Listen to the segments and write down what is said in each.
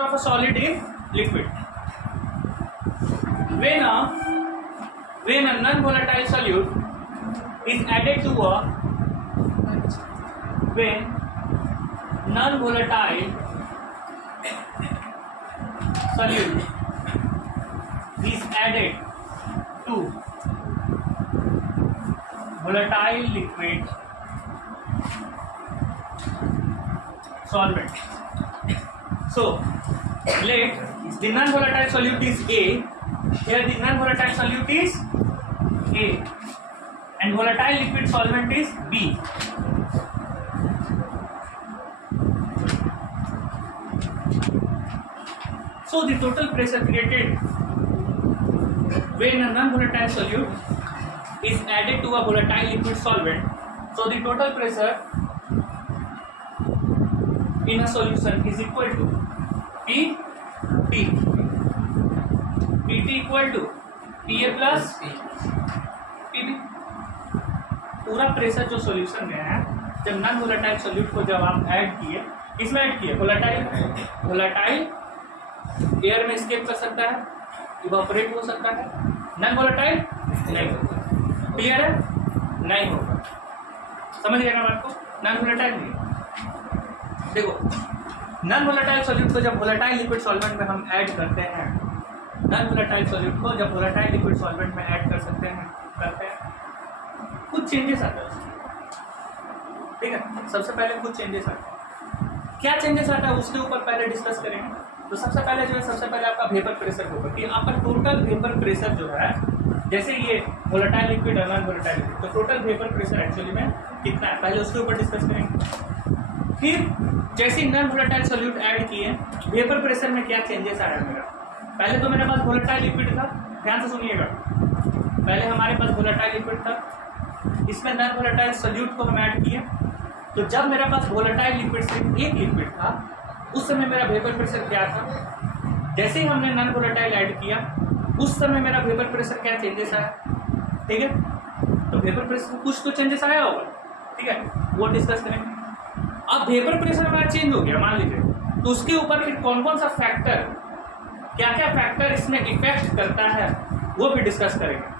of a solid in liquid. When a non-volatile solute is added to a non-volatile solute is added to volatile liquid solvent. So let the non-volatile solute is A. Here the non-volatile solute is A and volatile liquid solvent is B. So the total pressure created when a non-volatile solute is added to a volatile liquid solvent. So the total pressure in a solution is equal to PT equal to PA plus PB. पूरा pressure जो solution में है, जब non volatile solute को जब आप add किए, इसमें ऐड किए वोलेटाइल एयर में एस्केप कर सकता है, इवापोरेट हो सकता है, नॉन वोलेटाइल नहीं होगा। क्लियर है? नहीं होगा। समझ गए ना बात को? नॉन वोलेटाइल नहीं। देखो नॉन वोलेटाइल सॉल्यूट को जब वोलेटाइल लिक्विड सॉल्वेंट में हम ऐड करते हैं, नॉन वोलेटाइल सॉल्यूट को जब वोलेटाइल लिक्विड सॉल्वेंट में ऐड कर सकते हैं, करते हैं, कुछ चेंजेस आते हैं उसमें। ठीक है, सबसे पहले कुछ चेंजेस आते हैं। क्या चेंजेस आता है उसके ऊपर पहले डिस्कस करेंगे। तो सबसे पहले जो है, सबसे पहले आपका वेपर प्रेशर के ऊपर, कि आपका टोटल वेपर प्रेशर जो है, जैसे ये वोलेटाइल लिक्विड और नॉन वोलेटाइल लिक्विड, तो टोटल वेपर प्रेशर एक्चुअली में कितना है, पहले उसके ऊपर डिस्कस करेंगे। फिर जैसे नॉन वोलेटाइल सॉल्यूट ऐड किए, वेपर प्रेशर में क्या चेंजेस आया मेरा। पहले तो मेरे पास वोलेटाइल लिक्विड था, ध्यान से सुनिएगा, पहले हमारे पास वोलेटाइल लिक्विड था, इसमें नॉन वोलेटाइल सॉल्यूट को हम ऐड किए। तो जब मेरे पास वोलेटाइल लिक्विड सिर्फ एक लिक्विड था, उस समय मेरा वेपर प्रेशर क्या था। जैसे ही हमने नॉन वोलेटाइल ऐड किया, उस समय मेरा वेपर प्रेशर क्या चेंजेस आया। ठीक है, तो वेपर प्रेशर में कुछ तो चेंजेस आया होगा। ठीक है, वो डिस्कस करेंगे। अब वेपर प्रेशर हमारा चेंज हो गया मान लीजिए, तो उसके ऊपर फिर कौन कौन सा फैक्टर, क्या क्या फैक्टर इसमें इफेक्ट करता है, वो भी डिस्कस करेंगे।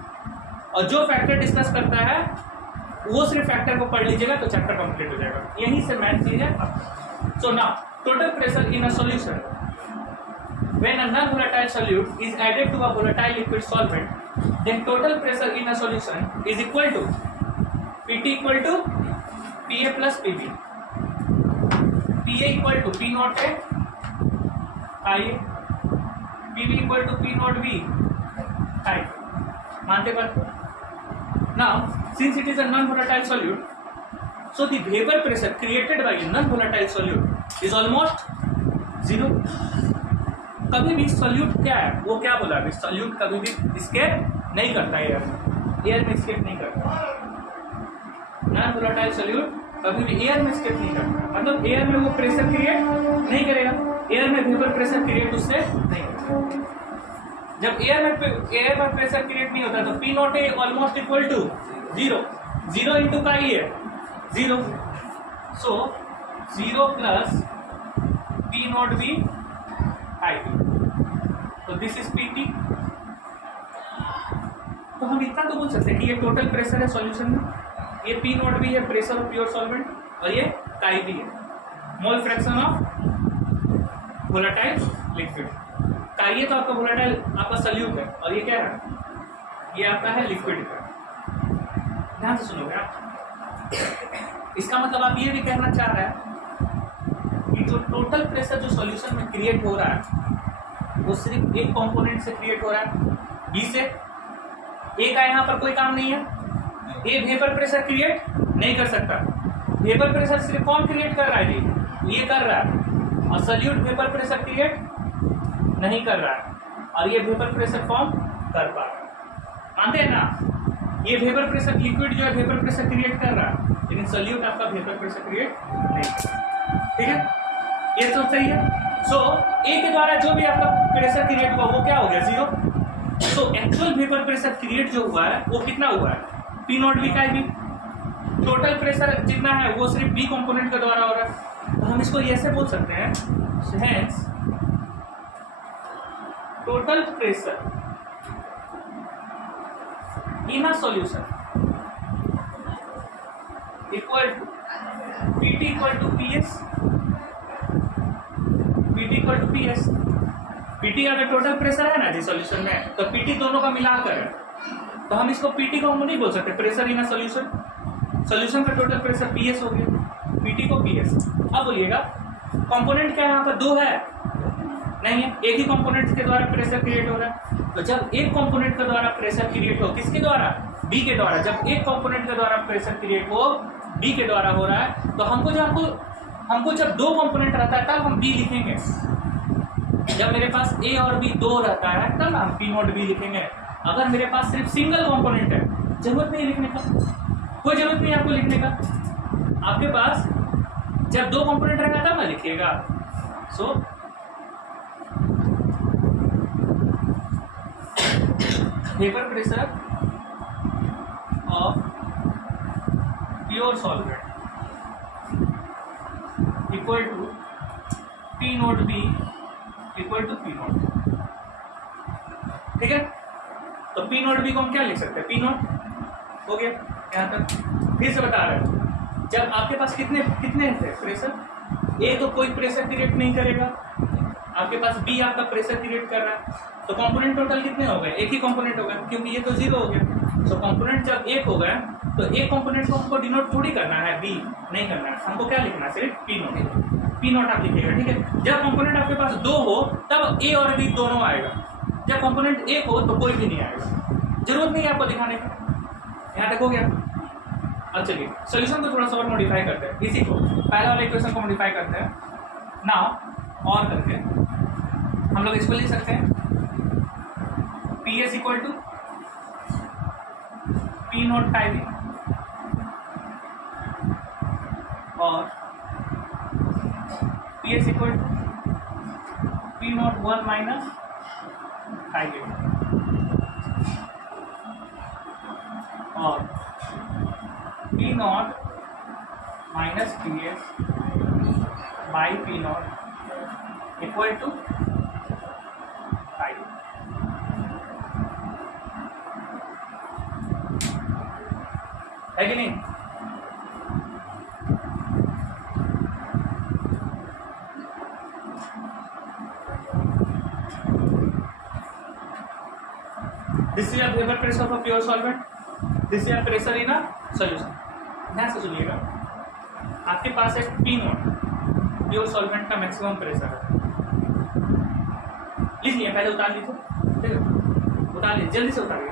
और जो फैक्टर डिस्कस करता है वो सिर्फ फैक्टर को पढ़ लीजिएगा तो चैप्टर कंप्लीट हो जाएगा। यही से मेन चीज है। So now total pressure in a solution when a non-volatile solute is added to a volatile liquid solvent, then total pressure in a solution is equal to PT equal to PA plus PB. PA equal to P naught A IA, PB equal to P naught B I. मानते पर? Now, since it is a non-volatile solute, so the vapor pressure created by a non-volatile solute is almost zero. कभी भी solute क्या है, वो क्या बोला अभी, सॉल्यूट कभी भी स्केप नहीं करता एयर में स्केप नहीं करता। नॉन वोलेटाइल सॉल्यूट कभी भी एयर में स्केप नहीं करता, मतलब एयर में वो प्रेशर क्रिएट नहीं करेगा, एयर में वेपर प्रेशर क्रिएट उससे नहीं होगा। जब एयर में प्रेशर क्रिएट नहीं होता तो P not A almost equal to zero, zero into का ही है zero, so zero plus P not B I P, तो दिस इज पी टी। तो हम इतना तो बोल सकते हैं कि ये टोटल प्रेशर है सॉल्यूशन में, ये पी नॉट बी है प्रेशर ऑफ प्योर सॉल्वेंट, और ये काई बी है मोल फ्रैक्शन ऑफ वोलेटाइल लिक्विड। काई तो आपका वोलेटाइल आपका सॉल्यूट है, और ये क्या है, ये आपका है लिक्विड का। ध्यान से सुनोगे आप, इसका मतलब आप ये भी कहना चाह रहे हैं कि जो टोटल प्रेशर जो सॉल्यूशन में क्रिएट हो रहा है, वो सिर्फ एक कंपोनेंट से क्रिएट हो रहा है, बी से। ए का यहाँ पर कोई काम नहीं है, ए वेपर प्रेशर क्रिएट नहीं कर सकता। वेपर प्रेशर सिर्फ कौन क्रिएट कर रहा है, ये कर रहा है, और सॉल्यूट वेपर प्रेशर क्रिएट नहीं कर रहा है, और ये वेपर प्रेशर फॉर्म कर पा रहा है। मानते हैं ना, ये वेपर प्रेशर लिक्विड जो है वेपर प्रेशर क्रिएट कर रहा है, लेकिन सॉल्यूट आपका वेपर प्रेशर क्रिएट नहीं कर रहा। ठीक है, ये तो सही है। सो ए के द्वारा जो भी आपका प्रेशर क्रिएट हुआ वो क्या हो गया, zero. So actual vapour pressure create जो हुआ है वो कितना हुआ है, पी नॉट बी का बी। टोटल प्रेशर जितना है वो सिर्फ बी कंपोनेंट के द्वारा हो रहा है। तो हम इसको ऐसे बोल सकते हैं, hence total pressure in a solution equal to Pt equal to PS, Pt equal to PS। Pt अगर टोटल प्रेशर है ना जी सॉल्यूशन में, तो Pt दोनों का मिलाकर है, तो हम इसको Pt को हम नहीं बोल सकते pressure in a solution. Solution का टोटल प्रेशर PS हो गया, Pt को PS। अब बोलिएगा कंपोनेंट क्या है यहाँ पर, दो है नहीं है, एक ही कंपोनेंट के द्वारा प्रेशर क्रिएट हो रहा है। तो जब एक कंपोनेंट के द्वारा प्रेशर क्रिएट हो, किसके द्वारा, B के द्वारा, जब एक कंपोनेंट के द्वारा प्रेशर क्रिएट हो B के द्वारा हो रहा है, तो हमको जब दो कंपोनेंट रहता है तब हम B लिखेंगे। जब मेरे पास A और B दो रहता है तब हम P नॉट B लिखेंगे। अगर मेरे पास सिर्फ सिंगल कंपोनेंट है, जरूरत नहीं लिखने का, कोई जरूरत नहीं आपको लिखने का। आपके पास जब दो कंपोनेंट रहेगा तब ना लिखिएगा। So vapour pressure of pure solvent equal to P not B equal to P not. ठीक है, तो P नोट B को हम क्या लिख सकते हैं, P नोट हो गया यहाँ तक। फिर से बता रहे हैं, जब आपके पास कितने थे प्रेशर, A तो कोई प्रेशर क्रिएट नहीं करेगा, आपके पास B आपका प्रेशर क्रिएट कर रहा है, तो कंपोनेंट टोटल कितने हो गए, एक ही कंपोनेंट हो गया, क्योंकि ये तो जीरो हो गया। तो कंपोनेंट जब एक हो गया तो एक कंपोनेंट को हमको डिनोट थोड़ी करना है, B नहीं करना है, हमको क्या लिखना है, सिर्फ P नोट आप लिखिएगा। ठीक है, जब कंपोनेंट आपके पास दो हो तब A और B दोनों आएगा, जब कंपोनेंट एक हो तो कोई भी नहीं आएगा, जरूरत नहीं है आपको दिखाने की। यहाँ तक हो गया। अब चलिए सोल्यूशन को थोड़ा सा और मॉडिफाई करते हैं, इसी को पहले वाले इक्वेशन को मॉडिफाई करते हैं ना, और करके हम लोग इसको लिख सकते हैं PS equal to P not type और PS equal to P not 1 minus type और P not minus PS by P not equal to type. है कि नहीं? This is a vapor pressure of a pure solvent. This is a pressure in a solution. ध्यान से सुनिएगा, आपके पास एक P note pure solvent का मैक्सिमम प्रेशर है, लिख लिया, पहले उतार लीजिए, ठीक है, उतार लीजिए, जल्दी से उतारिए।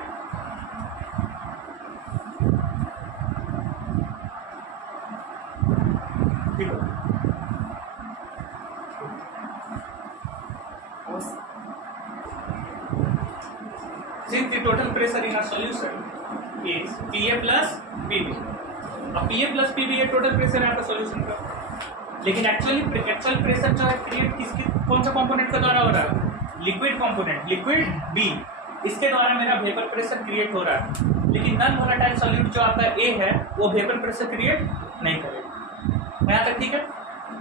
ठीक है, since the total pressure in a solution is PA plus PB, अब PA plus PB ये टोटल प्रेशर है आपका सॉल्यूशन का, लेकिन एक्चुअल प्रेशर जो है क्रिएट किसके, कौन सा कंपोनेंट के द्वारा हो रहा है, लिक्विड कंपोनेंट, लिक्विड B, इसके द्वारा मेरा वेपर प्रेशर क्रिएट हो रहा है। लेकिन नॉन वोलेटाइल सॉल्यूट जो आपका A है वो वेपर प्रेशर क्रिएट नहीं करेगा। यहाँ तक ठीक है।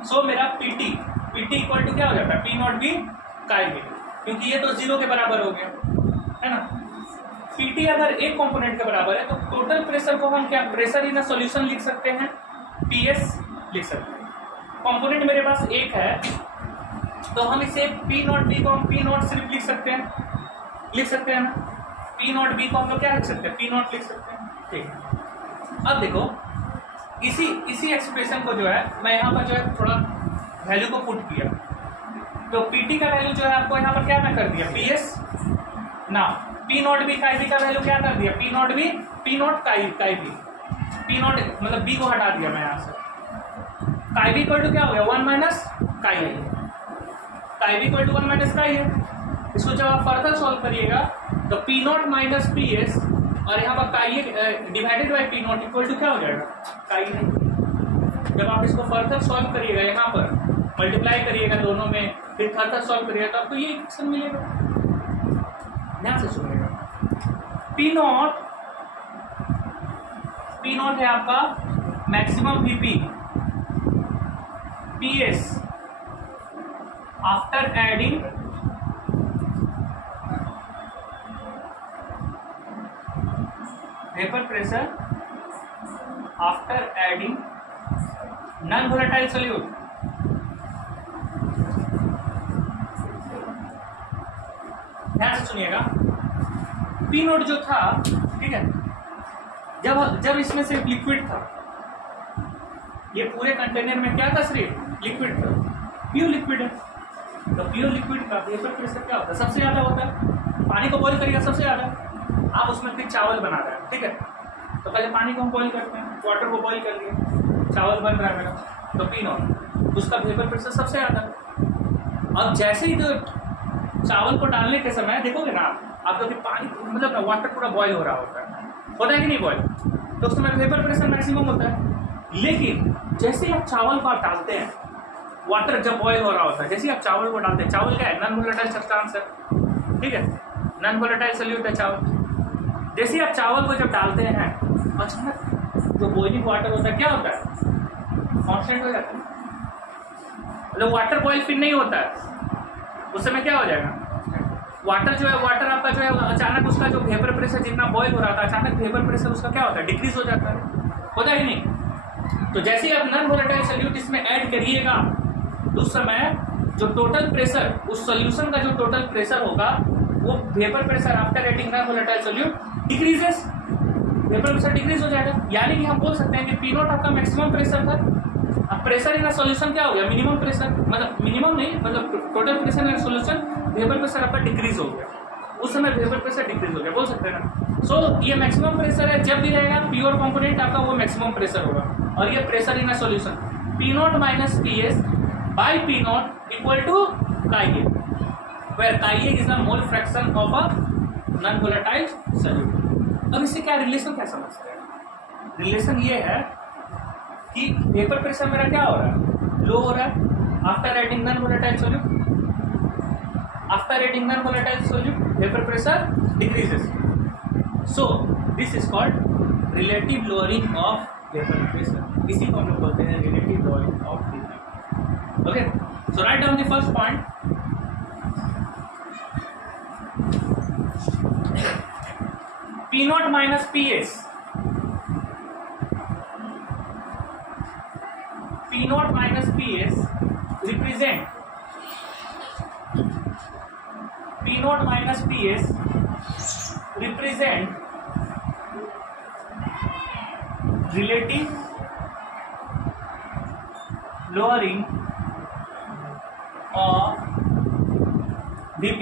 सो मेरा PT इक्वल टू क्या हो जाता है, P नॉट B काई B, क्योंकि ये तो जीरो के बराबर हो गया है ना। PT अगर एक कंपोनेंट के बराबर है तो टोटल प्रेशर को हम क्या प्रेशर इन अ सॉल्यूशन लिख सकते हैं, PS लिख सकते हैं। कंपोनेंट मेरे पास एक है तो हम इसे P नॉट B को हम P नॉट सिर्फ लिख सकते हैं ना, P नॉट B को हम लोग क्या लिख सकते हैं, P नॉट लिख सकते हैं। ठीक है, अब देखो इसी एक्सप्रेशन को जो है मैं यहाँ पर जो है थोड़ा वैल्यू को पुट किया, तो PT का वैल्यू जो है आपको यहाँ पर क्या मैं कर दिया, PS ना, P नॉट B काई B का वैल्यू क्या कर दिया, P not B P not काई B, P नॉट मतलब B को हटा दिया मैं यहाँ से, काई B इक्वल टू क्या हो गया 1 माइनस काई B इक्वल टू 1 माइनस काई है। इसको जब आप फर्दर सॉल्व करिएगा तो P नॉट माइनस PS और यहाँ पर chi divided by P not equal to क्या हो जाएगा, काई है। जब आप इसको फर्दर सॉल्व करिएगा, यहाँ पर मल्टीप्लाई करिएगा दोनों में, फिर फर्दर सॉल्व करिएगा तो आपको ये इक्वेशन मिलेगा। ध्यान से सुनिएगा, P नॉट है आपका maximum VP, PS after adding vapour pressure after adding non volatile solute. ध्यान से सुनिएगा, पी नोट जो था, ठीक है, जब इसमें सिर्फ लिक्विड था, ये पूरे कंटेनर में क्या था, सिर्फ लिक्विड था, प्योर लिक्विड है। तो प्योर लिक्विड का वेपर प्रेशर क्या होता है, सबसे ज़्यादा होता है। पानी को बॉईल करिएगा सबसे ज़्यादा, आप उसमें फिर चावल बना रहे हैं, ठीक है, तो पहले पानी को हम बॉईल करते हैं, वाटर को बॉईल कर लिए, चावल बन रहा है मेरा, तो पी नॉट, उसका वेपर प्रेशर सबसे ज़्यादा। अब जैसे ही जो चावल को डालने के समय देखोगे ना आप कभी पानी मतलब ना वाटर पूरा बॉईल हो रहा होता है कि नहीं बॉईल, तो उस समय वेपर प्रेशर मैक्सिमम होता है। लेकिन जैसे ही आप चावल को आप डालते हैं, वाटर जब बॉईल हो रहा होता है, जैसे ही आप चावल को डालते हैं, चावल क्या है, नॉन वोलेटाइल सब्सटेंस है, ठीक है, नॉन वोलेटाइल सॉल्यूट है चावल। जैसे ही आप चावल को जब डालते हैं, अचानक जो बॉइलिंग वाटर होता है क्या होता है, कॉन्स्टेंट हो जाता है, मतलब वाटर बॉईल फिर नहीं होता है, उस समय क्या हो जाएगा, वाटर जो है, वाटर आपका जो है अचानक उसका जो वेपर प्रेशर जितना बॉईल हो रहा था, अचानक वेपर प्रेशर उसका क्या होता है, डिक्रीज हो जाता है, होता है कि नहीं। तो जैसे ही आप नॉन वोलेटाइल सॉल्यूट इसमें ऐड करिएगा, उस समय जो टोटल प्रेशर, उस सॉल्यूशन का जो टोटल प्रेशर होगा, वो vapour pressure after adding non volatile solute decreases, vapour pressure decrease हो जाएगा। यानी कि हम बोल सकते हैं कि पी नॉट आपका मैक्सिमम प्रेशर था, अब प्रेशर इन सॉल्यूशन क्या हो गया, मिनिमम प्रेशर, मतलब मिनिमम नहीं, मतलब total pressure in solution, vapour pressure आपका डिक्रीज हो गया, उस समय वेपर प्रेशर डिक्रीज हो गया, बोल सकते हैं ना। सो ये मैक्सिमम प्रेशर है, जब भी रहेगा प्योर कंपोनेंट आपका वो मैक्सिमम प्रेशर होगा, और ये pressure in solution P not minus P S by P not equal to chi A, where chi A is the mole fraction of a non volatile solute. अब इससे क्या relation क्या समझते हैं, रिलेशन ये है कि वेपर प्रेशर मेरा क्या हो रहा है, लो हो रहा है after adding non volatile solute, after adding non volatile solute vapour pressure decreases, so this is called relative lowering of vapour pressure, इसी को हम लोग बोलते हैं relative lowering of vapour. Okay, so write down the first point, P not minus P S, P naught minus PS represent P naught minus PS represent relative lowering of VP.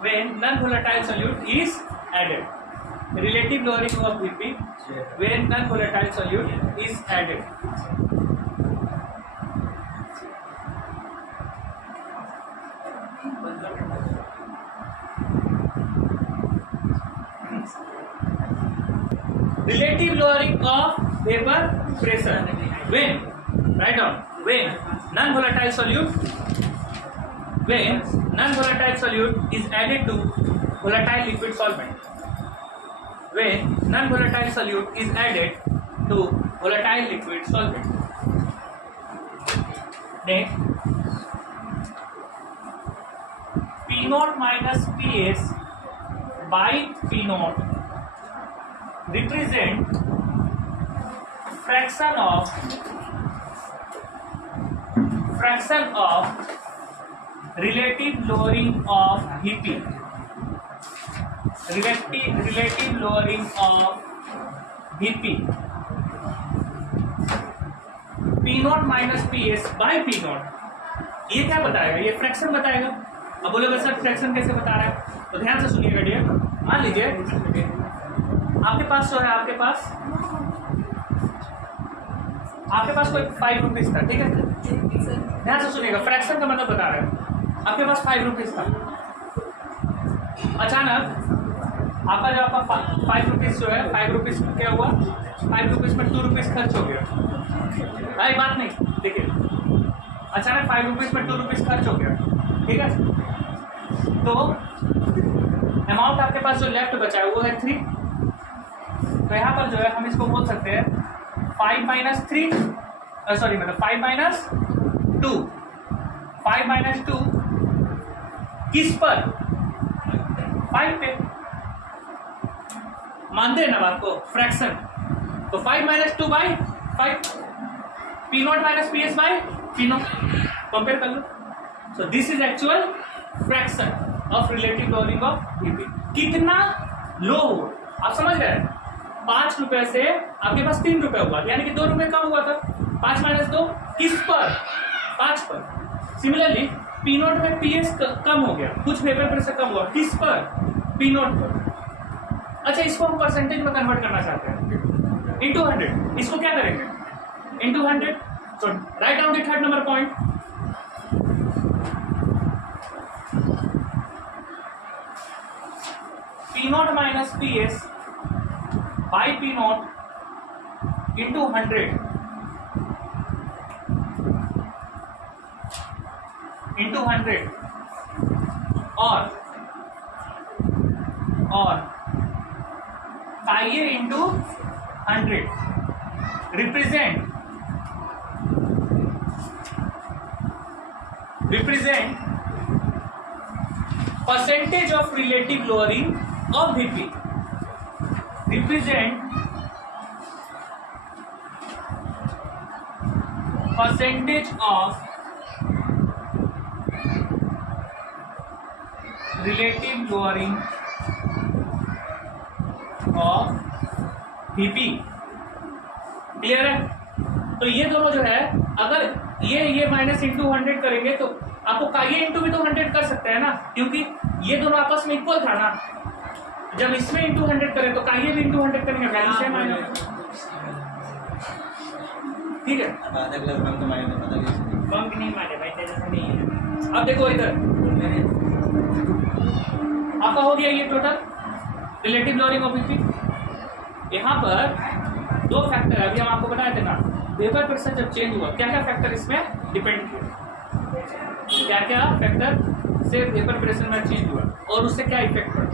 When non-volatile solute is added, relative lowering of VP when non-volatile solute is added. Relative lowering of vapor pressure when, write down, when non-volatile solute is added to volatile liquid solvent, when non-volatile solute is added to volatile liquid solvent. Next, P naught minus PS by P naught represent fraction of relative lowering of VP. Relative lowering of VP. P naught minus PS by P naught. ये क्या बताएगा? ये fraction बताएगा। अब बोलोगे sir fraction कैसे बता रहा है? तो ध्यान से सुनिएगा डियर। मान लीजिए आपके पास जो है, आपके पास कोई 5 रुपीज था, ठीक है? ध्यान से सुनिएगा, फ्रैक्शन का मतलब बता रहा है। आपके पास 5 रुपीज था, अचानक आपका जो आपका 5 रुपीज जो है, 5 रुपीज क्या हुआ, 5 रुपीज में 2 रुपीज खर्च हो गया। भाई बात नहीं, देखिए अचानक 5 रुपीज में 2 रुपीज खर्च हो गया, ठीक है? तो अमाउंट आपके पास जो लेफ्ट बचा है वो है 3। तो यहाँ पर जो है हम इसको बोल सकते हैं 5 माइनस 3, सॉरी मतलब 5 माइनस 2, 5 माइनस 2 किस पर? 5 पे। मानते हैं ना बात को, फ्रैक्शन। तो 5 minus 2 by 5, P not minus P S by P not, compare कर लो। So this is actual fraction of relative lowering of VP. कितना लो हो, आप समझ रहे हैं? 5 रुपए से आपके पास 3 रुपए हुआ, यानी कि 2 रुपए कम हुआ था। 5 माइनस 2 किस पर? 5 पर। सिमिलरली पी नोट में पी एस कम हो गया, कुछ पेपर पर से कम हुआ, किस पर? पी नोट पर। अच्छा, इसको हम परसेंटेज में कन्वर्ट करना चाहते हैं, इंटू 100। इसको क्या करेंगे? Into 100। So write down the third number point. P not minus P S by P not into 100 into 100 और chi A into 100 represent percentage of relative lowering of VP. Represent percentage of relative lowering of VP. Clear है? तो ये दोनों जो है, अगर ये minus into 100 करेंगे तो आपको काइए इंटू भी तो 100 कर सकते हैं ना, क्योंकि ये दोनों आपस में इक्वल था ना। जब इसमें इंटू 100 करें तो काइए भी इंटू 100 करेंगे, वैल्यू सेम आएगा। ठीक है, बंक नहीं माने भाई, जैसा नहीं है। अब देखो इधर आपका हो गया ये total relative lowering of VP. यहाँ पर 2 फैक्टर अभी हम आपको बताए थे ना, वेपर प्रेशर जब चेंज हुआ क्या क्या फैक्टर इसमें डिपेंड किया, क्या क्या फैक्टर से वेपर प्रेशर में चेंज हुआ और उससे क्या इफेक्ट पड़ा।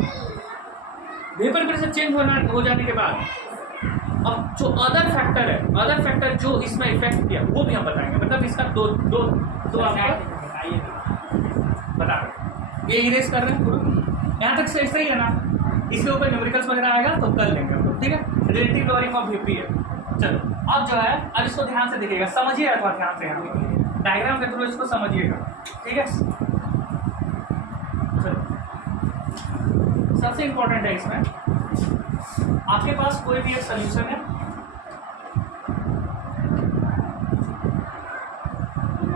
वेपर प्रेशर चेंज हो जाने के बाद अब जो अदर फैक्टर है, अदर फैक्टर जो इसमें इफेक्ट किया वो भी हम बताएंगे। मतलब इसका दो बता रहे, ये इरेज कर रहे हैं पूरा, यहाँ तक सही है ना। इसके ऊपर न्यूमेरिकल्स वगैरह आएगा तो कर लेंगे हम लोग, ठीक है। रिलेटिव लोअरिंग ऑफ वीपी है। चलो अब जो है, अब इसको ध्यान से देखिएगा, समझिएगा थोड़ा ध्यान से, यहाँ डायग्राम के थ्रू इसको समझिएगा, ठीक है। चलो सबसे इंपॉर्टेंट है इसमें, आपके पास कोई भी एक सोल्यूशन है,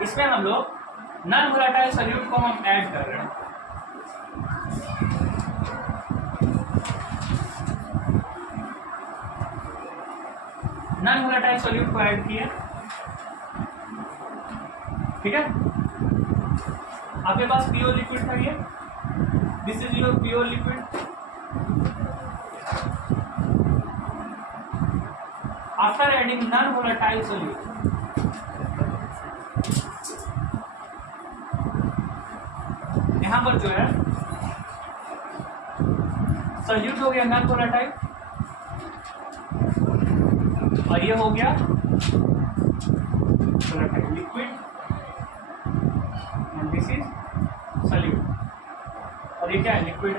इसमें हम लोग नॉन वोलेटाइल सॉल्यूट को हम ऐड कर रहे हैं। नॉन वोलेटाइल सॉल्यूट को ऐड किए, ठीक है। आपके पास प्योर लिक्विड था ये, this is your pure liquid. After adding non volatile solute, यहां पर जो है सॉल्यूट हो गया नॉन वोलेटाइल और ये हो गया volatile liquid and this is solute, और ये क्या है? लिक्विड।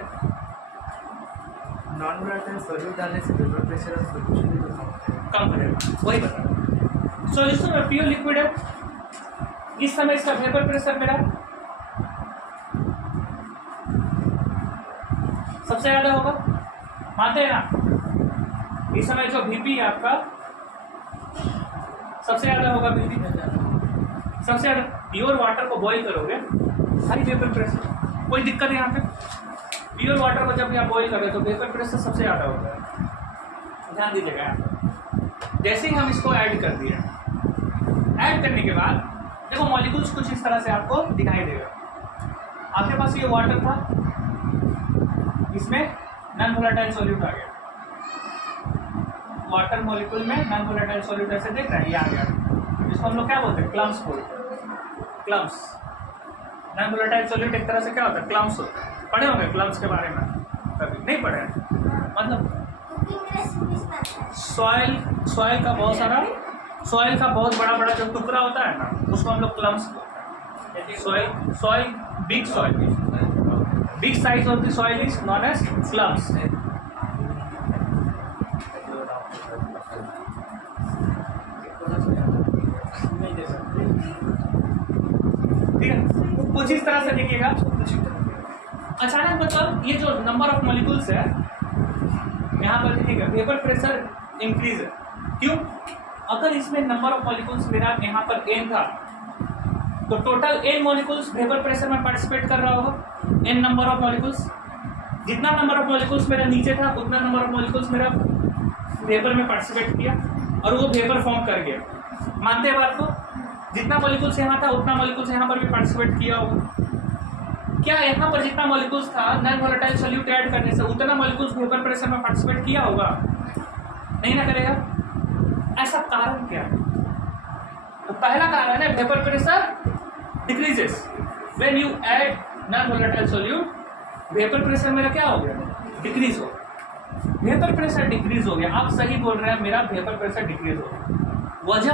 नॉन वोलेटाइल सॉल्यूट डालने से वेपर प्रेशर और सॉल्यूशन भी कम करेगा, वही बता। सॉल्यूशन में प्योर लिक्विड है, इस समय इसका वेपर प्रेशर मेरा सबसे ज्यादा होगा, मानते हैं ना। इस समय जो वीपी है आपका सबसे ज्यादा होगा, वीपी सबसे ज्यादा। प्योर वाटर को बॉईल करोगे, हाई वेपर प्रेशर, कोई दिक्कत है यहाँ पे। प्योर वाटर को जब आप बॉईल कर रहे हो तो वेपर प्रेशर सबसे ज्यादा होता है, ध्यान दीजिएगा यहाँ पर। जैसे ही हम इसको ऐड कर दिए, ऐड करने के बाद देखो मॉलिक्यूल्स कुछ इस तरह से आपको दिखाई देगा। आपके पास ये वाटर था, इसमें नॉन वोलेटाइल सॉल्यूट आ गया, वाटर मॉलिक्यूल में नॉन वोलेटाइल सॉल्यूट ऐसे देख रहे हैं, ये आ गया। इसको हम लोग क्या बोलते हैं? क्लम्स बोलते हैं। क्लम्स, नॉन वोलेटाइल सॉल्यूट एक तरह से क्या होता है? क्लम्स होता है। पढ़े होंगे क्लम्स के बारे में? कभी नहीं पढ़े? मतलब सॉइल का बहुत सारा, सॉइल का बहुत बड़ा बड़ा जो टुकड़ा होता है ना, उसको हम लोग क्लम्स बोलते हैं। Soil big soil big size of the soil is known as slums. ठीक है, कुछ इस तरह से देखिएगा। अचानक मतलब ये जो नंबर ऑफ मॉलिक्यूल्स है यहाँ पर देखिएगा, वेपर प्रेशर इंक्रीज है। क्यों? अगर इसमें नंबर ऑफ मॉलिक्यूल्स मेरा यहाँ पर n था तो total n molecules vapour pressure में पार्टिसिपेट कर रहा होगा, n नंबर ऑफ मॉलिक्यूल्स। जितना नंबर ऑफ मॉलिक्यूल्स मेरा नीचे था उतना नंबर ऑफ मॉलिक्यूल्स मेरा वेपर में पार्टिसिपेट किया और वो वेपर फॉर्म कर गया। मानते हैं बात को? जितना मॉलिक्यूल्स यहाँ था उतना मॉलिक्यूल्स यहाँ पर भी पार्टिसिपेट किया होगा। क्या यहाँ पर जितना मॉलिक्यूल्स था नॉन वोलेटाइल सॉल्यूट ऐड करने से उतना मॉलिक्यूल्स वेपर प्रेशर में पार्टिसिपेट किया होगा? नहीं ना करेगा। ऐसा कारण क्या है? तो पहला कारण है vapour pressure decreases when you add non volatile solute. Vapour pressure मेरा क्या हो गया? डिक्रीज हो गया। वेपर प्रेशर डिक्रीज हो गया। आप सही बोल रहे हैं, मेरा वेपर प्रेशर डिक्रीज हो गया। वजह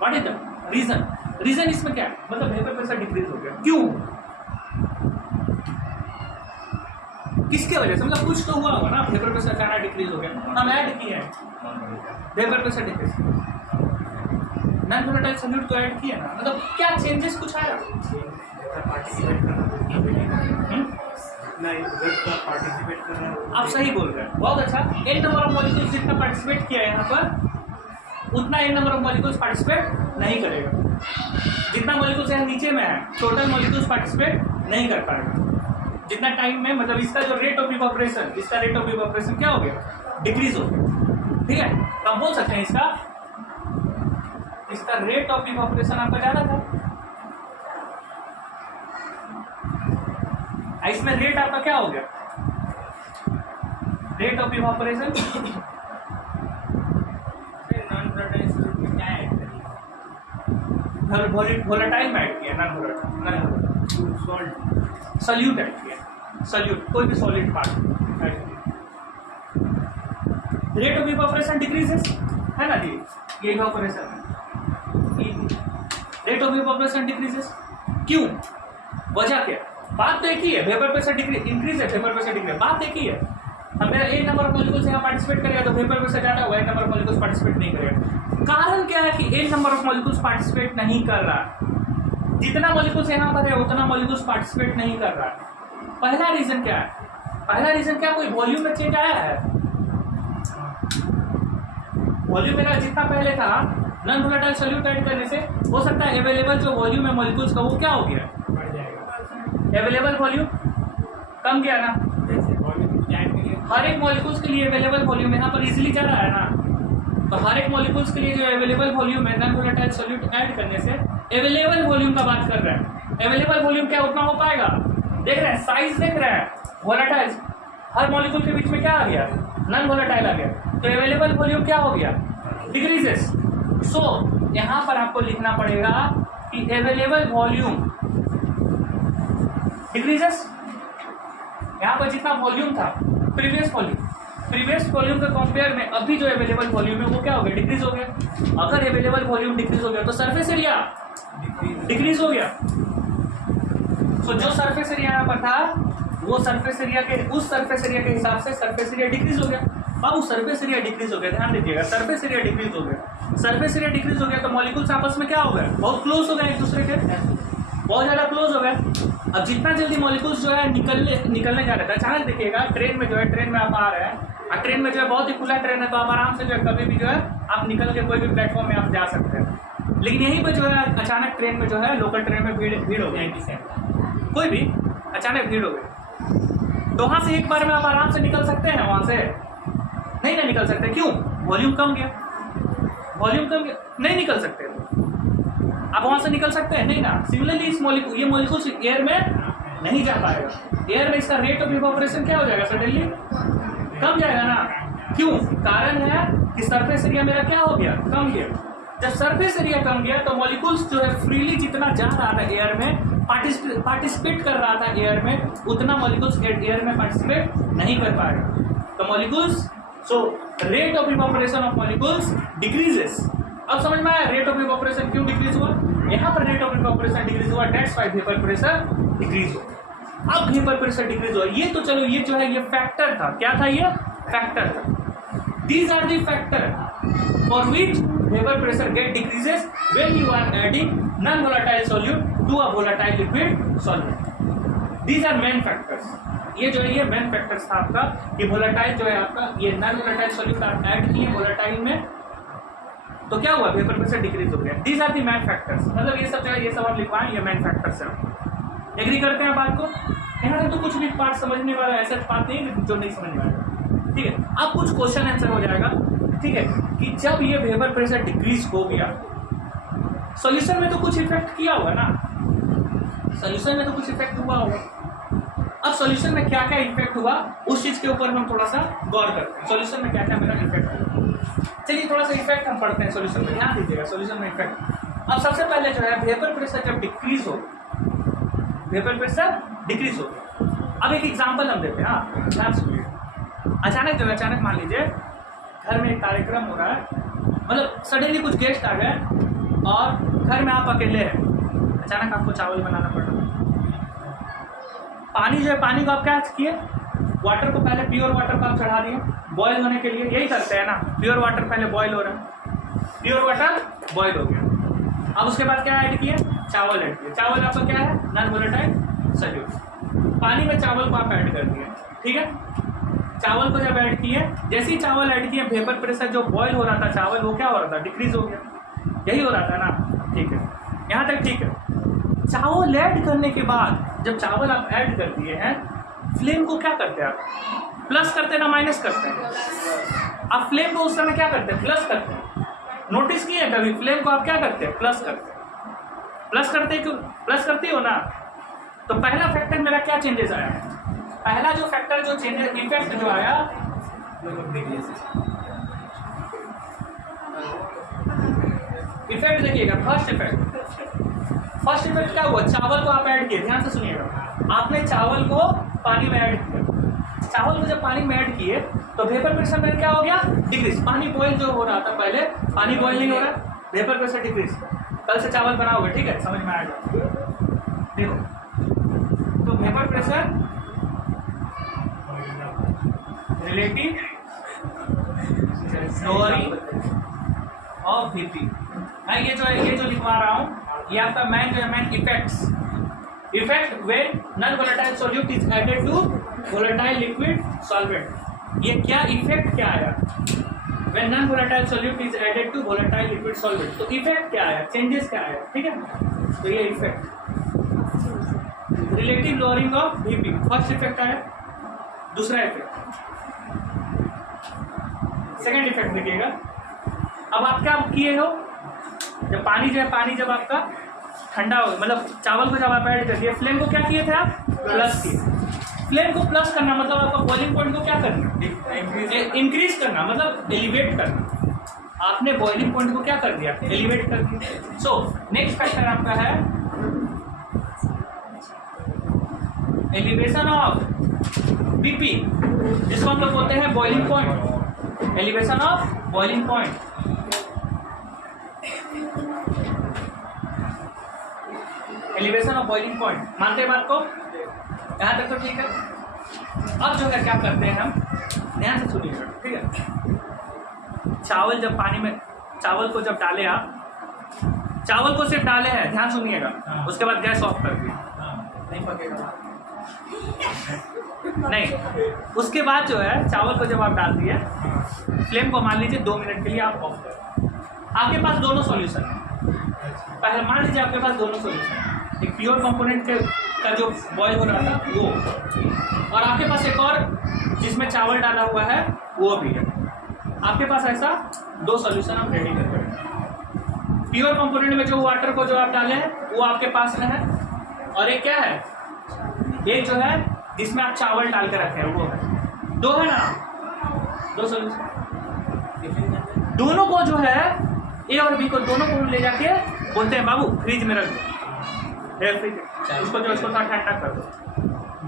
what is the reason? Reason इसमें क्या है? मतलब वेपर प्रेशर डिक्रीज हो गया क्यों? किसके वजह से? मतलब कुछ तो हुआ होगा ना, वेपर प्रेशर अचानक डिक्रीज हो गया। हम ऐड किए हैं vapour pressure decrease, non volatile solute को ऐड किया ना, मतलब क्या चेंजेस कुछ आया? आप सही बोल रहे हैं, बहुत अच्छा। n नंबर ऑफ मॉलिक्यूल्स जितना पार्टिसिपेट किया है यहाँ पर उतना n number of molecules participate नहीं करेगा। जितना मॉलिक्यूल्स यहाँ नीचे में है टोटल मॉलिक्यूल्स पार्टिसिपेट नहीं कर पाएगा। जितना टाइम में मतलब इसका जो रेट ऑफ इवैपोरेशन, इसका रेट ऑफ इवैपोरेशन क्या हो गया? डिक्रीज हो गया। ठीक है, तो हम बोल सकते हैं इसका रेट ऑफ इवैपोरेशन आपका ज्यादा था। इसमें रेट आपका क्या हो गया? रेट ऑफ इवैपोरेशन वोलेटाइल में ऐड किया, नॉन वोलेटाइल सॉल्यूट ऐड किया। सॉल्यूट कोई भी सॉलिड पार्ट ऐड किया। रेट ऑफ इवैपोरेशन डिक्रीजेस है ना जी, ये evaporation rate of evaporation decreases क्यों? वजह क्या? बात तो एक ही है, वेपर प्रेशर डिक्रीज इंक्रीज है, वेपर प्रेशर डिक्रीज, बात एक ही है। अब मेरा एक नंबर ऑफ मॉलिक्यूल्स यहाँ पार्टिसिपेट करेगा तो वेपर प्रेशर ज्यादा होगा, एक नंबर ऑफ मॉलिक्यूल्स पार्टिसिपेट नहीं करेगा। कारण क्या है कि एक नंबर ऑफ मॉलिक्यूल्स पार्टिसिपेट नहीं कर रहा। जितना मॉलिक्यूल्स यहाँ पर है उतना मॉलिक्यूल्स पार्टिसिपेट नहीं कर रहा। पहला रीजन क्या है? पहला रीजन क्या, कोई वॉल्यूम में चेंज आया है? वॉल्यूम मेरा जितना पहले था नॉन वोलेटाइल सॉल्यूट ऐड करने से हो सकता है अवेलेबल जो वॉल्यूम है मॉलिक्यूल्स का वो क्या हो गया? अवेलेबल वॉल्यूम कम गया ना। हर एक मॉलिक्यूल्स के लिए अवेलेबल वॉल्यूम यहाँ पर इजीली जा रहा है ना, तो हर एक मॉलिक्यूल्स के लिए जो अवेलेबल वॉल्यूम है नॉन वोलेटाइल सॉल्यूट ऐड करने से अवेलेबल वॉल्यूम का बात कर रहे हैं। अवेलेबल वॉल्यूम क्या उतना हो पाएगा? देख रहे हैं साइज, देख रहे हैं वोलेटाइल, हर मॉलिक्यूल के बीच में क्या आ गया? नॉन वोलेटाइल आ गया, तो अवेलेबल वॉल्यूम क्या हो गया? डिक्रीजेस। सो यहाँ पर आपको लिखना पड़ेगा कि अवेलेबल वॉल्यूम डिक्रीजेस। यहाँ पर जितना वॉल्यूम था प्रीवियस वॉल्यूम के कंपेयर में अभी जो अवेलेबल वॉल्यूम है वो क्या हो गया? डिक्रीज हो गया। अगर अवेलेबल वॉल्यूम डिक्रीज हो गया तो सरफेस एरिया डिक्रीज हो गया। तो जो सरफेस एरिया यहाँ पर था वो सरफेस एरिया के उस सरफेस एरिया के हिसाब से सरफेस एरिया डिक्रीज हो गया। अब सरफेस एरिया डिक्रीज हो गया, ध्यान दीजिएगा, सरफेस एरिया डिक्रीज हो गया। सरफेस एरिया डिक्रीज हो गया तो मॉलिक्यूल्स आपस में क्या हो गए? बहुत क्लोज हो गए एक दूसरे के, बहुत ज्यादा क्लोज हो गए। अब जितना जल्दी मॉलिक्यूल्स जो है निकलने जा रहा था, अचानक देखिएगा ट्रेन में जो है, ट्रेन में आप आ रहे हैं और ट्रेन में जो है बहुत ही खुला ट्रेन है तो आप आराम से जो है कभी भी जो है आप निकल के कोई भी प्लेटफॉर्म में आप जा सकते हैं। लेकिन यहीं पर जो है अचानक ट्रेन में जो है लोकल ट्रेन में भीड़ हो गई, कोई भी अचानक भीड़ हो गई तो वहाँ से एक बार में आप आराम से निकल सकते हैं, वहाँ से नहीं ना निकल सकते। क्यों? वॉल्यूम कम गया, वॉल्यूम कम गया, नहीं निकल सकते। आप वहां से निकल सकते हैं नहीं ना। सिमिलरली इस मॉलिक्यूल, ये मॉलिक्यूल्स एयर में नहीं जा पाएगा। एयर में इसका रेट ऑफ इवैपोरेशन क्या हो जाएगा? सडनली कम जाएगा ना। क्यों? कारण है कि सरफेस एरिया मेरा क्या हो गया? कम गया। जब सरफेस एरिया कम गया तो मॉलिक्यूल्स जो है फ्रीली जितना जा रहा था एयर में, पार्टिसिपेट कर रहा था एयर में, उतना मॉलिक्यूल्स एयर में पार्टिसिपेट नहीं कर पाएगा। तो molecules, so rate of evaporation of molecules decreases. अब समझ में आया रेट ऑफ इवेपोरेशन क्यों डिक्रीज हुआ? यहाँ पर रेट ऑफ इवेपोरेशन डिक्रीज हुआ, that's why vapour pressure decrease हुआ। अब वेपर प्रेशर डिक्रीज हुआ, ये तो चलो ये जो है ये फैक्टर था, क्या था ये? फैक्टर था। These are the factor for which vapour pressure get decreases when you are adding non volatile solute to a volatile liquid solvent. These are main factors. ये जो है ये मेन फैक्टर्स था आपका कि वोलेटाइल जो है आपका ये नॉन वोलेटाइल सॉल्यूट आप ऐड किए वोलेटाइल में तो क्या हुआ? वेपर प्रेशर डिक्रीज हो गया। These are the main factors. मतलब ये सब जो है ये सब आप लिखवाएं, ये मेन फैक्टर्स हैं। एग्री करते हैं बात को? यहाँ तो कुछ भी पार्ट समझने वाला ऐसा बात नहीं जो नहीं समझ में आएगा, ठीक है। अब कुछ क्वेश्चन आंसर हो जाएगा, ठीक है, कि जब ये वेपर प्रेशर डिक्रीज हो गया सॉल्यूशन में तो कुछ इफेक्ट किया होगा ना, सॉल्यूशन में तो कुछ इफेक्ट हुआ होगा। अब सॉल्यूशन में क्या क्या इफेक्ट हुआ उस चीज के ऊपर हम थोड़ा सा गौर करते हैं। सॉल्यूशन में क्या क्या मेरा इफेक्ट हुआ, चलिए थोड़ा सा इफेक्ट हम पढ़ते हैं सॉल्यूशन में, ध्यान दीजिएगा सॉल्यूशन में इफेक्ट। अब सबसे पहले जो है वेपर प्रेशर जब डिक्रीज हो, वेपर प्रेशर डिक्रीज हो गया। अब एक एग्जांपल हम देते हैं, हाँ ध्यान सुनिए। अचानक जो है अचानक मान लीजिए घर में एक कार्यक्रम हो रहा है, मतलब सडनली कुछ गेस्ट आ गए और घर में आप अकेले हैं, अचानक आपको चावल बनाना पड़ रहा है। पानी जो है पानी को आप क्या किए? वाटर को पहले प्योर वाटर को आप चढ़ा दिए बॉयल होने के लिए, यही करते हैं ना, प्योर वाटर पहले बॉयल हो रहा है, प्योर वाटर बॉयल हो गया। अब उसके बाद क्या ऐड किए? चावल ऐड किए। चावल आपका क्या है? Non volatile solute. पानी में चावल को आप ऐड कर दिए, ठीक है। चावल को जब ऐड किए, जैसे ही चावल ऐड किए वेपर प्रेशर जो बॉयल हो रहा था चावल वो क्या हो रहा था? डिक्रीज हो गया। यही हो रहा था ना, ठीक है, यहाँ तक ठीक है। चावल ऐड करने के बाद जब चावल आप ऐड कर दिए हैं, फ्लेम को क्या करते हैं आप? प्लस करते हैं ना माइनस करते हैं? आप फ्लेम को उस समय क्या करते हैं? प्लस करते हैं। नोटिस किए कभी फ्लेम को आप क्या करते हैं? प्लस करते हैं। प्लस करते क्यों? प्लस करते हो ना। तो पहला फैक्टर मेरा क्या चेंजेस आया? पहला जो फैक्टर जो चेंजेस इफेक्ट जो आया इफेक्ट देखिएगा, फर्स्ट इफेक्ट क्या हुआ? चावल को आप ऐड किए, ध्यान से सुनिएगा। आपने चावल को पानी में ऐड किया, चावल को जब पानी में ऐड किए तो वेपर प्रेशर में क्या हो गया? डिक्रीज। पानी बॉयल जो हो रहा था पहले, पानी बॉयल नहीं हो रहा, वेपर प्रेशर डिक्रीज। कल से चावल बनाओगे, ठीक है, समझ में आएगा। देखो तो vapour pressure relative lowering of VP, ये जो लिखवा रहा हूँ ये आपका main effects. Effect when non volatile solute is added to volatile liquid solvent. ये क्या इफेक्ट क्या आया? When non volatile solute is added to volatile liquid solvent, तो इफेक्ट क्या आया? चेंजेस क्या आया? ठीक है, तो ये effect relative lowering of VP first effect आया। दूसरा इफेक्ट, सेकेंड इफेक्ट देखिएगा। अब आप क्या किए हो? जब पानी जो है पानी जब आपका ठंडा हो, मतलब चावल को जब आप ऐड कर दिए, फ्लेम को क्या किए थे आप? प्लस किए। फ्लेम को प्लस करना मतलब आपका बॉइलिंग पॉइंट को क्या करना? इंक्रीज करना, मतलब एलिवेट करना। आपने बॉइलिंग पॉइंट को क्या कर दिया? एलिवेट कर दिया। सो नेक्स्ट फैक्टर आपका है एलिवेशन ऑफ बीपी, जिसको हम लोग बोलते हैं boiling point. Elevation of boiling point, elevation of boiling point, मानते हैं बात को? यहाँ तक तो ठीक है। अब जो है क्या करते हैं हम, ध्यान से सुनिएगा, ठीक है। चावल जब पानी में, चावल को जब डाले आप, चावल को सिर्फ डाले हैं, ध्यान सुनिएगा, उसके बाद गैस ऑफ कर दिए, नहीं पकेगा नहीं। उसके बाद जो है चावल को जब आप डाल दिए, फ्लेम को मान लीजिए 2 मिनट के लिए आप ऑफ करें। आपके पास दोनों सॉल्यूशन है। पहले मान लीजिए आपके पास दोनों सॉल्यूशन है, एक प्योर कंपोनेंट का जो बॉयल हो रहा था वो, और आपके पास एक और जिसमें चावल डाला हुआ है वो भी है। आपके पास ऐसा 2 सॉल्यूशन आप रेडी कर रहे हैं। प्योर कंपोनेंट में जो वाटर को जो आप डाले हैं वो आपके पास में है, और एक क्या है, एक जो है जिसमें आप चावल डाल के रखे हैं वो है। 2 है ना, 2 सॉल्यूशन। दोनों को जो है ए और बी को दोनों को ले जाके बोलते हैं बाबू फ्रिज में रख दो, उसको जो इसको थोड़ा ठंडा कर दो।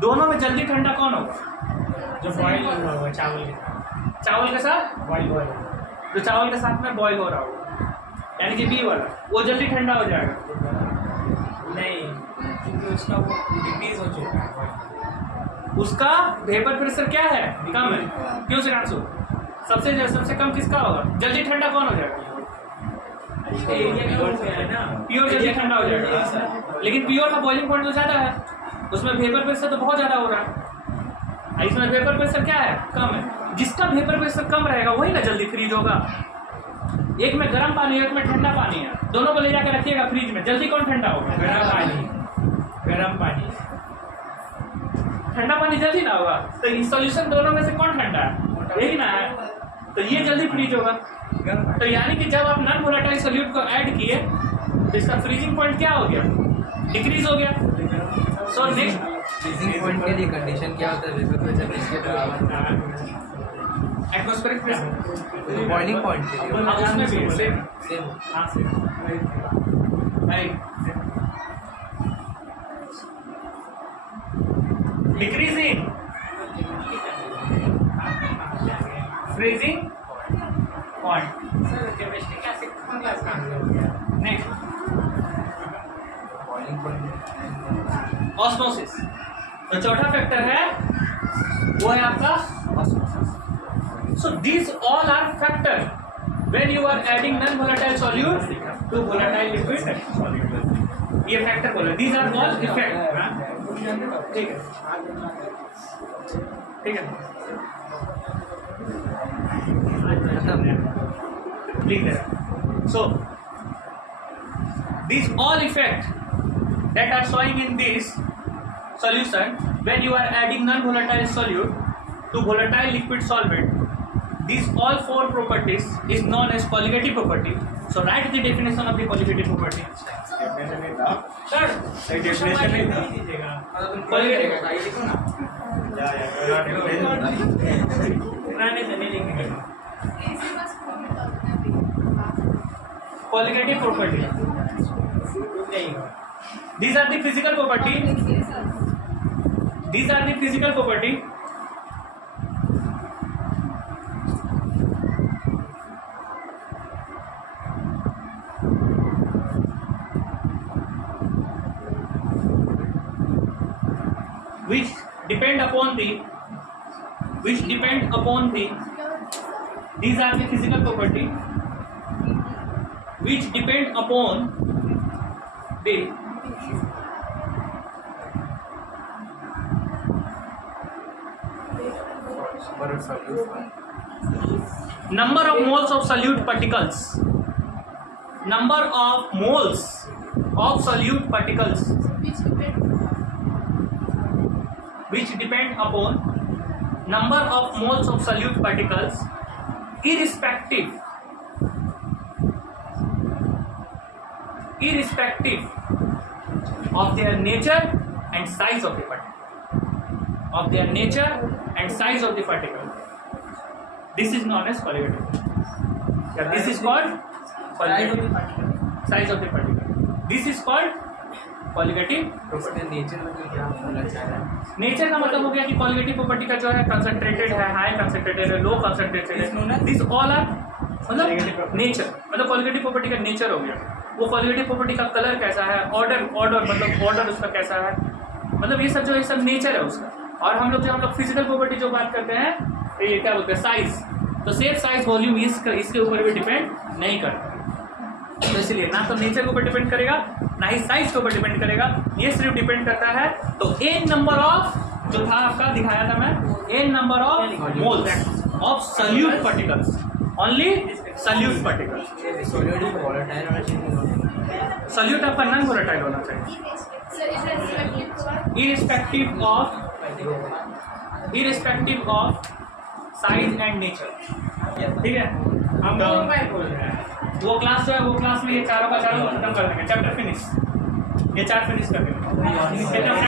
दोनों में जल्दी ठंडा कौन होगा? जो बॉयल हुआ हुआ चावल के साथ, चावल के साथ बॉयल जो चावल के साथ में बॉयल हो रहा होगा। यानी कि बी वाला वो जल्दी ठंडा हो जाएगा। नहीं, क्योंकि उसका वो डिक्रीज हो चुका है। उसका वेपर प्रेशर क्या है, कम है। क्यों सिद्धांशु? सबसे कम किसका होगा? जल्दी ठंडा कौन हो जाएगा? एरिया का हो गया है ना, प्योर जल्दी ठंडा हो जाएगा, लेकिन प्योर का बॉइलिंग पॉइंट तो ज़्यादा है, उसमें वेपर प्रेशर तो बहुत ज़्यादा हो रहा है। इसमें वेपर प्रेशर क्या है, कम है। जिसका वेपर प्रेशर कम रहेगा वही ना जल्दी फ्रीज होगा। एक में गर्म पानी है, एक में ठंडा पानी है, दोनों को ले जाकर रखिएगा फ्रिज में, जल्दी कौन ठंडा होगा? गर्म पानी। ठंडा पानी जल्दी ना होगा, तो इस सॉल्यूशन दोनों में से कौन ठंडा है? यही ना है, तो ये जल्दी फ्रीज होगा। तो यानी कि जब आप नॉन वोलेटाइल सॉल्यूट को ऐड किए तो इसका फ्रीजिंग पॉइंट क्या हो गया? डिक्रीज हो गया। सो नेक्स्ट फ्रीजिंग पॉइंट के लिए कंडीशन क्या होता है? वेपर प्रेशर इसके बराबर एटमॉस्फेरिक प्रेशर बॉइलिंग पॉइंट के लिए हाँ, उसमें भी सेम। सेम। हाँ same right. Decreasing freezing point. Sir chemistry का सिक्स क्लास का हम लोग गया। Next boiling point osmosis. तो चौथा फैक्टर है वो है आपका osmosis. So these all are factor when you are adding non volatile solute to volatile liquid. ये फैक्टर बोला, दीज आर ऑल इफेक्ट। ठीक है ठीक है, लिख दे रहा। सो these all effect that are showing in this solution when you are adding non-volatile solute to volatile liquid solvent, these all four properties is known as colligative property. So write the definition of the colligative property. Sir, definition नहीं दीजिएगा। colligative नहीं लिखेंगे। colligative property. These are the physical property. These are the physical property. Which depend upon the. These are the physical property. Which depend upon the number of moles of solute particles. Number of moles of solute particles which depend upon number of moles of solute particles irrespective of their nature and size of the particle. This is known as colligative. This is called size of the particle. This is called colligative property. Nature मतलब क्या बोला चाह रहा है? Nature का मतलब हो गया कि colligative property का जो है कंसंट्रेटेड है, हाई कंसंट्रेटेड है, लो कंसंट्रेटेड है। दिस ऑल आर मतलब नेचर, मतलब colligative property का नेचर हो गया। वो colligative property का कलर कैसा है, ऑर्डर मतलब ऑर्डर उसका कैसा है, मतलब ये सब नेचर है उसका। और हम लोग फिजिकल प्रॉपर्टी जो बात करते हैं तो ये क्या बोलते हैं, साइज। तो शेप साइज वॉल्यूम इसके ऊपर भी डिपेंड नहीं करता, तो इसलिए ना तो नेचर के ऊपर डिपेंड करेगा ना ही साइज के ऊपर डिपेंड करेगा, ये सिर्फ डिपेंड करता है तो एन नंबर ऑफ जो था आपका दिखाया था मैं, N number of moles of solute particles, only solute particles. Solute आपका नॉन वोलेटाइल होना चाहिए irrespective of size and nature. ठीक है, हम वो क्लास जो है वो क्लास में ये चारों का चारों खत्म कर देंगे, चैप्टर फिनिश, ये चार फिनिश कर देंगे।